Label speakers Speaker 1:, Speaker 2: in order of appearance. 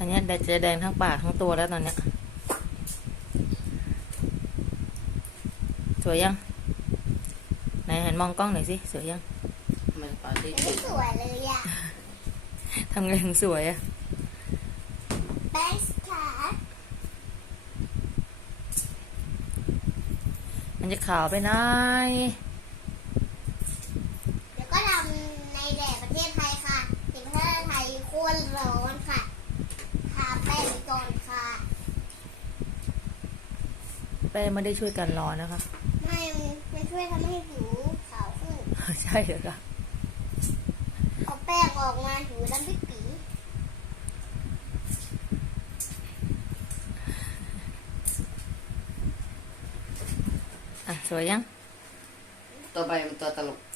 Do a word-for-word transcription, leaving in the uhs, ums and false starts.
Speaker 1: อันนี้แดดจะแดงทั้งปากทั้งตัวแล้วตอนเนี้ยสวยยังไหนหันมองกล้องหน่อยสิสวยยัง
Speaker 2: มันปาร์ตี้
Speaker 3: ไม่สวยเลยอ่ะ
Speaker 1: ทำไงถึงสวยอะ
Speaker 3: แป้งขา
Speaker 1: มันจะขาวไปไหน
Speaker 3: เดี๋ยวก็ทำในแดดประเทศไทยค่ะในประเทศไทยโคตรร้อนค่ะทาแป้งก่อนค่ะ
Speaker 1: แป้งไม่ได้ช่วยกันร้อนนะคะ
Speaker 3: ไม่มันช่วยทำให้ผิวขาวขึ้น
Speaker 1: ใช่เหรอคะ
Speaker 3: เอาแป้งออกมาผิวดำปิ๊ดปี
Speaker 1: อ่ะสวยยัง
Speaker 2: ตัวใบมันตัวตลก